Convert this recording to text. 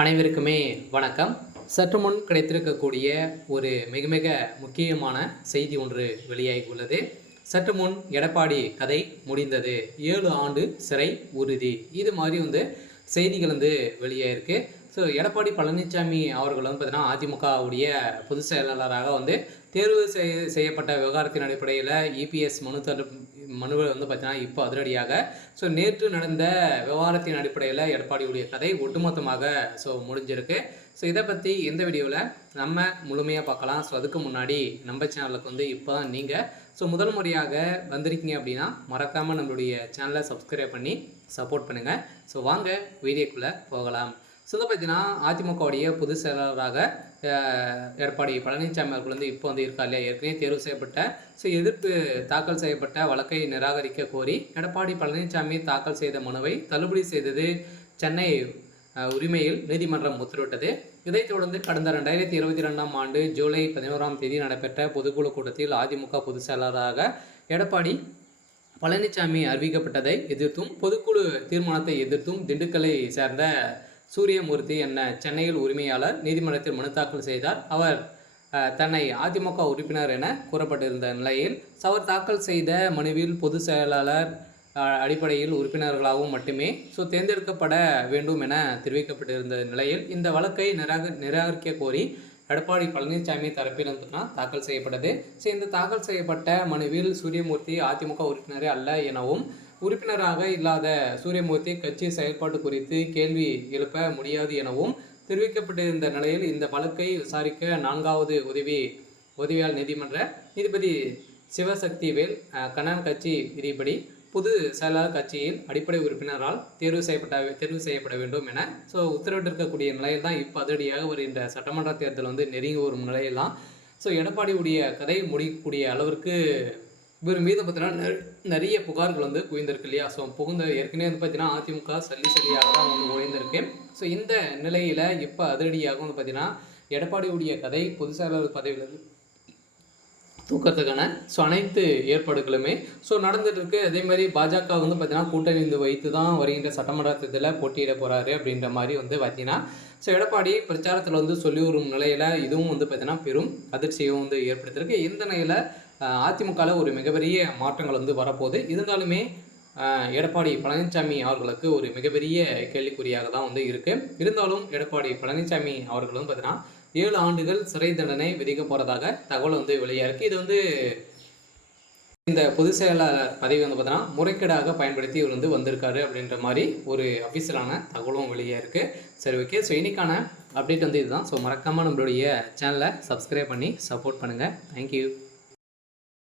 அனைவருக்குமே வணக்கம். சற்று முன் கிடைத்திருக்கக்கூடிய ஒரு மிக மிக முக்கியமான செய்தி ஒன்று வெளியாகி உள்ளது. சற்று முன் எடப்பாடி கதை முடிந்தது, 7 ஆண்டு சிறை உறுதி, இது மாதிரி செய்திகள் வெளியாயிருக்கு. ஸோ எடப்பாடி பழனிசாமி அவர்கள் பார்த்தீங்கன்னா அதிமுகவுடைய பொதுச் செயலாளராக தேர்வு செய்யப்பட்ட விவகாரத்தின் அடிப்படையில் இபிஎஸ் மனுவை பார்த்தீங்கன்னா இப்போ அதிரடியாக நேற்று நடந்த விவகாரத்தின் அடிப்படையில் எடப்பாடியுடைய கதை ஒட்டுமொத்தமாக முடிஞ்சிருக்கு. இதை பற்றி இந்த வீடியோவில் நம்ம முழுமையாக பார்க்கலாம். அதுக்கு முன்னாடி நம்ம சேனலுக்கு இப்போ தான் நீங்கள் முதல் முறையாக வந்திருக்கீங்க அப்படின்னா மறக்காமல் நம்மளுடைய சேனலை சப்ஸ்கிரைப் பண்ணி சப்போர்ட் பண்ணுங்கள். வாங்க வீடியோக்குள்ளே போகலாம். பார்த்தீங்கன்னா அதிமுகவுடைய பொதுச் செயலாளராக எடப்பாடி பழனிசாமி அவர்கள் இப்போ இருக்கா இல்லையா, ஏற்கனவே தேர்வு செய்யப்பட்ட எதிர்ப்பு தாக்கல் செய்யப்பட்ட வழக்கை நிராகரிக்க கோரி எடப்பாடி பழனிசாமி தாக்கல் செய்த மனுவை தள்ளுபடி செய்தது சென்னை உரிமையில் நீதிமன்றம் உத்தரவிட்டது. இதைத் தொடர்ந்து கடந்த 2022ஆம் ஆண்டு ஜூலை 11ஆம் தேதி நடைபெற்ற பொதுக்குழு கூட்டத்தில் அதிமுக பொதுச் செயலாளராக எடப்பாடி பழனிசாமி அறிவிக்கப்பட்டதை எதிர்த்தும் பொதுக்குழு தீர்மானத்தை எதிர்த்தும் திண்டுக்கலை சேர்ந்த சூரியமூர்த்தி என்ற சென்னையில் உரிமையாளர் நீதிமன்றத்தில் மனு தாக்கல் செய்தார். அவர் தன்னை அதிமுக உறுப்பினர் என கூறப்பட்டிருந்த நிலையில் அவர் தாக்கல் செய்த மனுவில் பொதுச் செயலாளர் அடிப்படையில் உறுப்பினர்களாகவும் மட்டுமே தேர்ந்தெடுக்கப்பட வேண்டும் என தெரிவிக்கப்பட்டிருந்த நிலையில் இந்த வழக்கை நிராகரிக்க கோரி எடப்பாடி பழனிசாமி தரப்பில் தாக்கல் செய்யப்பட்டது. இந்த தாக்கல் செய்யப்பட்ட மனுவில் சூரியமூர்த்தி அதிமுக உறுப்பினரே அல்ல எனவும் உறுப்பினராக இல்லாத சூரியமூர்த்தி கட்சி செயல்பாடு குறித்து கேள்வி எழுப்ப முடியாது எனவும் தெரிவிக்கப்பட்டிருந்த நிலையில் இந்த வழக்கை விசாரிக்க 4வது உதவியாளர் நீதிமன்ற நீதிபதி சிவசக்திவேல் கண்ணன் கட்சி விதிப்படி பொது செயலாளர் கட்சியில் அடிப்படை உறுப்பினரால் தேர்வு செய்யப்பட வேண்டும் என உத்தரவிட்டிருக்கக்கூடிய நிலையில் தான் இப்போ அதிரடியாக வருகின்ற சட்டமன்ற தேர்தல் நெருங்கி வரும் நிலையெல்லாம் எடப்பாடியுடைய கதை முடிக்கக்கூடிய அளவிற்கு இவர் மீது பார்த்தீங்கன்னா நிறைய புகார்கள் குவிந்திருக்கு இல்லையா. புகுந்த ஏற்கனவே பார்த்தீங்கன்னா அதிமுக சல்லியாக தான் உயர்ந்திருக்கு. இந்த நிலையில் இப்போ அதிரடியாக பார்த்தீங்கன்னா எடப்பாடியுடைய கதை பொதுச் செயலாளர் பதவியில் தூக்கிறதுக்கான அனைத்து ஏற்பாடுகளுமே நடந்துட்டு இருக்கு. அதே மாதிரி பாஜக பார்த்தீங்கன்னா கூட்டணி வைத்து தான் வருகின்ற சட்டமன்ற தேர்தலில் போட்டியிட போகிறாரு அப்படின்ற மாதிரி பார்த்தீங்கன்னா எடப்பாடி பிரச்சாரத்தில் சொல்லி வரும் நிலையில் இதுவும் பார்த்தீங்கன்னா பெரும் அதிர்ச்சியும் ஏற்படுத்தியிருக்கு. இந்த நிலையில் அதிமுகவில் ஒரு மிகப்பெரிய மாற்றங்கள் வரப்போகுது. இருந்தாலுமே எடப்பாடி பழனிசாமி அவர்களுக்கு ஒரு மிகப்பெரிய கேள்விக்குறியாக தான் இருக்குது. இருந்தாலும் எடப்பாடி பழனிசாமி அவர்களும் பார்த்தீங்கன்னா 7 ஆண்டுகள் சிறை தண்டனை விதிக்க போகிறதாக தகவல் வெளியாக இருக்குது. இது இந்த பொதுச் செயலாளர் பதவி பார்த்தீங்கன்னா முறைகேடாக பயன்படுத்தி இவர் வந்திருக்காரு அப்படின்ற மாதிரி ஒரு அஃபிஷியலான தகவலும் வெளியாக இருக்குது. சரி, ஓகே. இன்னைக்கான அப்டேட் இதுதான். மறக்காமல் நம்மளுடைய சேனலை சப்ஸ்கிரைப் பண்ணி சப்போர்ட் பண்ணுங்கள். தேங்க்யூ.